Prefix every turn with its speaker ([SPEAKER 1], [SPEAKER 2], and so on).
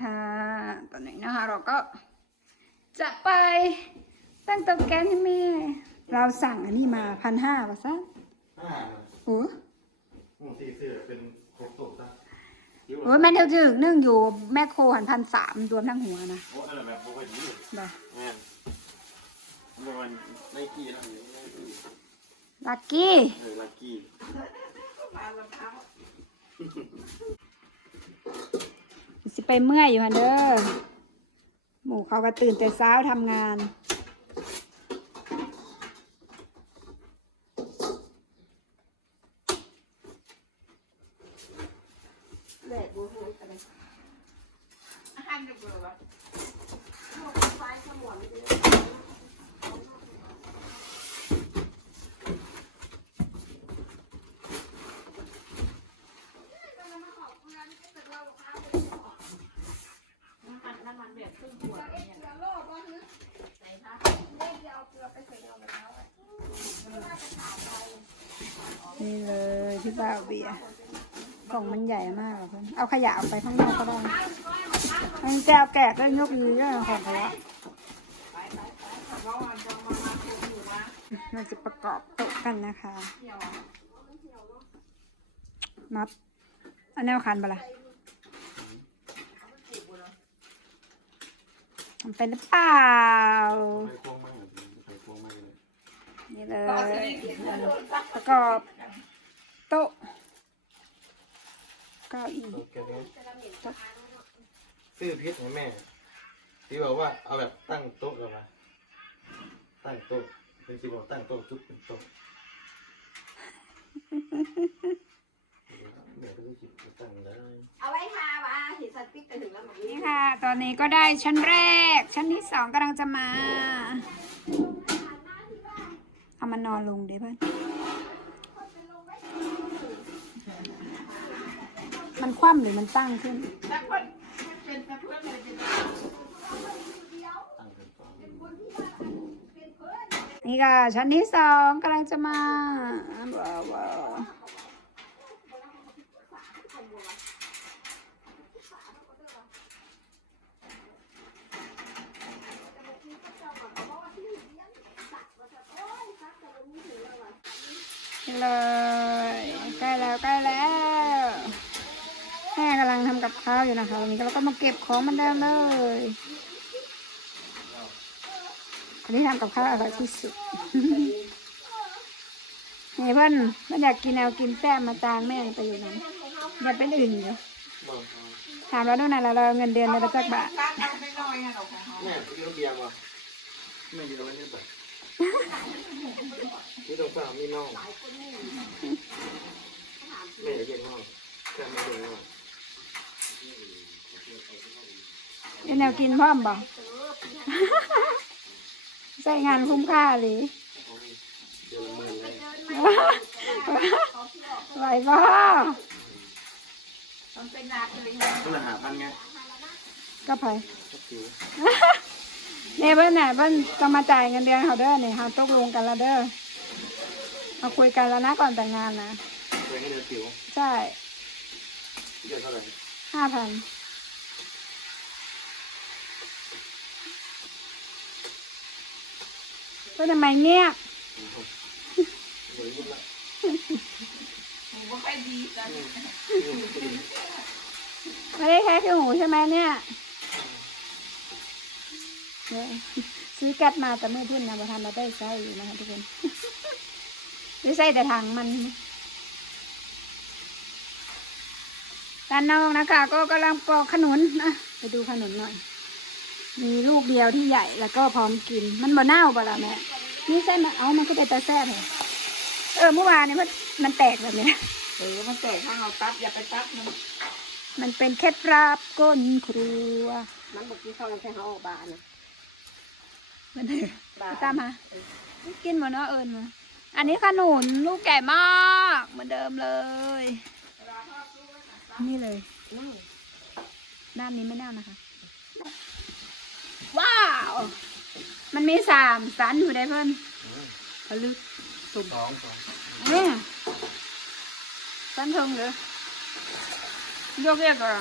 [SPEAKER 1] ค่ะตอนนี้นะคะเราก็จะไปตั้งโต๊ะแก๊สให้แม่ เราสั่งอันนี้มาพันห้าป่ะซะ
[SPEAKER 2] ห้านะ
[SPEAKER 1] โอ้
[SPEAKER 2] หมูสี่เสื้อเป็นครบตกซะคิ้ว
[SPEAKER 1] โหแม่เท่าถึงนึ่งอยู่แม่โคหันพันสามรวมทั้งหัวนะ
[SPEAKER 2] โอ้อันนั้นแบบปกติ
[SPEAKER 1] บ่
[SPEAKER 2] แม่นมันไนกี้นะไนกี้
[SPEAKER 1] ลักกี้
[SPEAKER 2] เออลักกี้ิ
[SPEAKER 1] ไปเมื่อยอยู่ฮันเด้อหมูเขาก็ตื่นแต่เช้าทำงาน
[SPEAKER 3] แหลกบัวหัวอะไร
[SPEAKER 4] อาหารจะเบื่อ
[SPEAKER 1] นี่เลยพี่บ่าวเบียกล่องมันใหญ่มากเพื่อนเอาขยะออกไปข้างนอกก็ได้มันแก้วแกะก็ยกยืนของเขาละเราจะประกอบโต๊ะกันนะคะ มัดอันแนวคันปะล่ะทำเป็นหรือเปล่า
[SPEAKER 2] เลย
[SPEAKER 1] ประกอบโต๊ะเก้าอี้
[SPEAKER 2] โอเคนะซื้อพิษให้แม่ ที่บอกว่าเอาแบบตั้งโต๊ะเลยมาตั้งโต๊ะเป็นที่บอกตั้งโต๊ะจุดเป็นโต๊ะ
[SPEAKER 3] เอาไว้ทาวะเห็นสติ๊กเกอร์ถึงแล้วหมด
[SPEAKER 1] นี่ค่ะ ตอนนี้ก็ได้ชั้นแรก ชั้นที่สองกำลังจะมา เอามานอนลงเดี๋ยวเพื่อนมันคว่ำหรือมันตั้งขึ้น
[SPEAKER 2] นี่
[SPEAKER 1] ค่ะชั้นที่สองกำลังจะมาว้าว เลยใกล้แล้วใกล้แล้วแม่กำลังทำกับข้าวอยู่นะคะวันนี้เราก็มาเก็บของมันเดิมเลยอันนี้ทำกับข้าวอร่อยที่สุดนี่เพื่อนเพื่อนอยากกินแนวกินแซ่บมาจางแม่ไปอยู่นั้นอย่าเป็นอื่นอยู่ถามเราด้วยนะเราเราเงินเดือนเดือนละจักบาท
[SPEAKER 2] แม่ซื้อเบียร์มาแม่อยู่ตรงนี้แบบ ที่ตรงฝั่งมีน้องแม่เย็นน้องแค่ไม่เย็นน้อง
[SPEAKER 1] เป็นแนวกินพร้อมบ่ ใส่งานคุ้มค่าเลย
[SPEAKER 2] เดือนละหมื่นเลย
[SPEAKER 1] ไหวบ่
[SPEAKER 2] คนละหาพันไง
[SPEAKER 1] ก็ไป
[SPEAKER 2] ก็ผิว
[SPEAKER 1] เนี่ยเพื่อนน่ะเพื่อนต้องมาจ่ายเงินเดือนเขาเด้อเนี่ยเขาตกลงกันแล้วเด้อเราคุยกันแล้วนะก่อนแต่งงานนะ
[SPEAKER 2] เคยให้เดือนผิว
[SPEAKER 1] ใช่
[SPEAKER 2] เดือนเท่าไหร่
[SPEAKER 1] ห้าพันเพื่อนทำไมเงียบ
[SPEAKER 2] เดือนยุบละ
[SPEAKER 1] ไม่ได้แค่คือหูใช่ไหมเนี่ยเนี่ย ซื้อแก๊สมาแต่ไม่พุ่นนะประธานเราได้ใช้อยู่นะคะทุกคนไม่ใช่แต่ถังมันด้านนอกนะคะ ก็กำลังปอกขนุนนะไปดูขนุนหน่อย มีลูกเดียวที่ใหญ่แล้วก็พร้อมกิน มันบ่เน่าบ่ล่ะแม่นี่ใช่มันเอามันก็เป็นตาแซ่บเหรอเออเมื่อวานเนี่ยมันมันแตกแบบเนี้ย
[SPEAKER 3] เออมันแตกข้างเอาตับอย่าไปตับมัน
[SPEAKER 1] มันเป็นเคล็ดลับก้นครัว
[SPEAKER 3] มันบอกที่เขาแค่เขาออกบานนะ
[SPEAKER 1] มันเถอะ
[SPEAKER 3] บาน
[SPEAKER 1] ตามมากินหมดเนาะเอิญมาอันนี้ขนุนลูกใหญ่มากเหมือนเดิมเลย นี่เลย
[SPEAKER 3] อืม
[SPEAKER 1] ด้านนี้ไม่แน่านะคะ ว้าว มันมีสามสันอยู่ได้เพิ่นผลึกสุ่ม
[SPEAKER 2] สองสอง
[SPEAKER 1] เนี่ยสันเทิงเหรอยกเรียกเหรอ